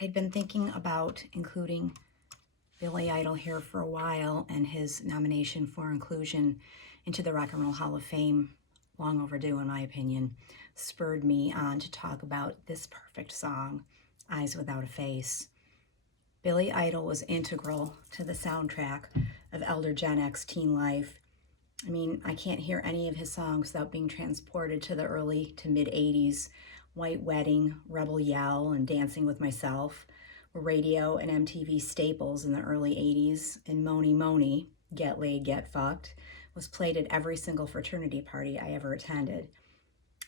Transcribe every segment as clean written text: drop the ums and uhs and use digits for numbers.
I'd been thinking about including Billy Idol here for a while, and his nomination for inclusion into the Rock and Roll Hall of Fame, long overdue in my opinion, spurred me on to talk about this perfect song, Eyes Without a Face. Billy Idol was integral to the soundtrack of elder Gen X teen life. I mean, I can't hear any of his songs without being transported to the early to mid 80s. White Wedding, Rebel Yell, and Dancing with Myself were radio and MTV staples in the early 80s, and Moni Moni, Get Laid, Get Fucked, was played at every single fraternity party I ever attended.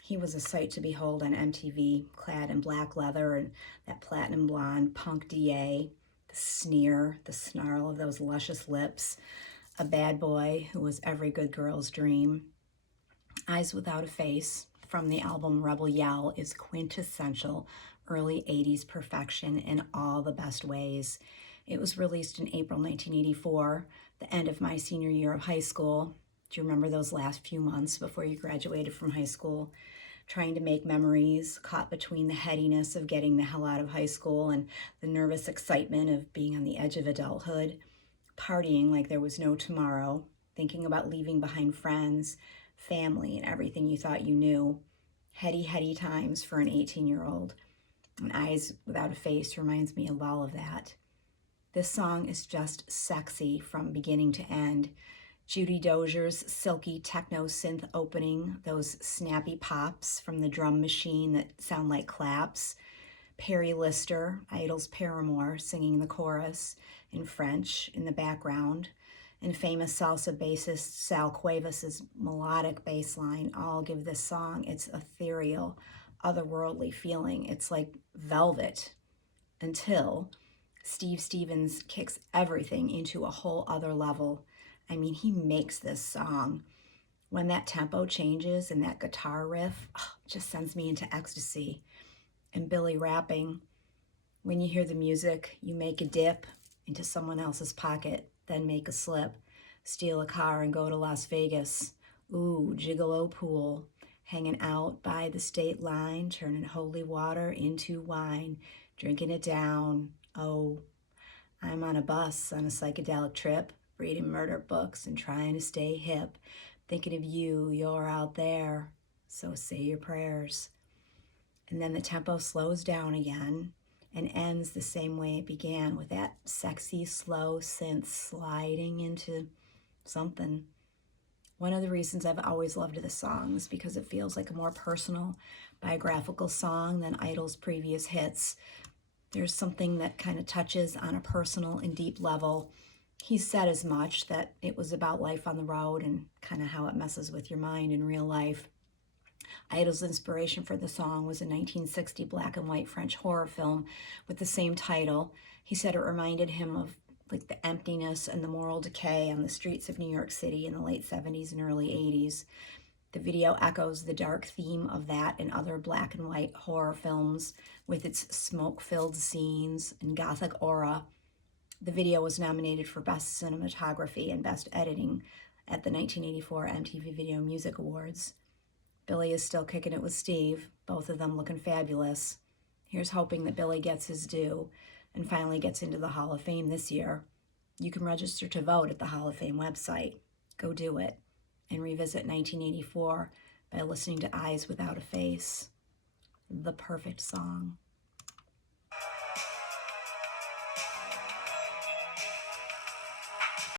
He was a sight to behold on MTV, clad in black leather and that platinum blonde punk DA, the sneer, the snarl of those luscious lips, a bad boy who was every good girl's dream. Eyes Without a Face from the album Rebel Yell is quintessential early 80s perfection in all the best ways. It was released in April 1984, the end of my senior year of high school. Do you remember those last few months before you graduated from high school? Trying to make memories, caught between the headiness of getting the hell out of high school and the nervous excitement of being on the edge of adulthood, partying like there was no tomorrow, thinking about leaving behind friends, family, and everything you thought you knew. Heady times for an 18-year-old. And Eyes Without a Face reminds me of all of that. This song is just sexy from beginning to end. Judy Dozier's silky techno synth opening, those snappy pops from the drum machine that sound like claps. Perry Lister, Idol's paramour, singing the chorus in French in the background, and famous salsa bassist Sal Cuevas' melodic bass line all give this song its ethereal, otherworldly feeling. It's like velvet, until Steve Stevens kicks everything into a whole other level. I mean, he makes this song. When that tempo changes and that guitar riff just sends me into ecstasy. And Billy rapping, when you hear the music, you make a dip into someone else's pocket, then make a slip, steal a car and go to Las Vegas. Ooh, gigolo pool, hanging out by the state line, turning holy water into wine, drinking it down. Oh, I'm on a bus on a psychedelic trip, reading murder books and trying to stay hip, thinking of you, you're out there, so say your prayers. And then the tempo slows down again and ends the same way it began, with that sexy, slow synth sliding into something. One of the reasons I've always loved this song is because it feels like a more personal, biographical song than Idol's previous hits. There's something that kind of touches on a personal and deep level. He said as much, that it was about life on the road and kind of how it messes with your mind in real life. Idol's inspiration for the song was a 1960 black and white French horror film with the same title. He said it reminded him of like the emptiness and the moral decay on the streets of New York City in the late 70s and early 80s. The video echoes the dark theme of that and other black and white horror films with its smoke-filled scenes and gothic aura. The video was nominated for Best Cinematography and Best Editing at the 1984 MTV Video Music Awards. Billy is still kicking it with Steve, both of them looking fabulous. Here's hoping that Billy gets his due and finally gets into the Hall of Fame this year. You can register to vote at the Hall of Fame website. Go do it and revisit 1984 by listening to Eyes Without a Face. The perfect song.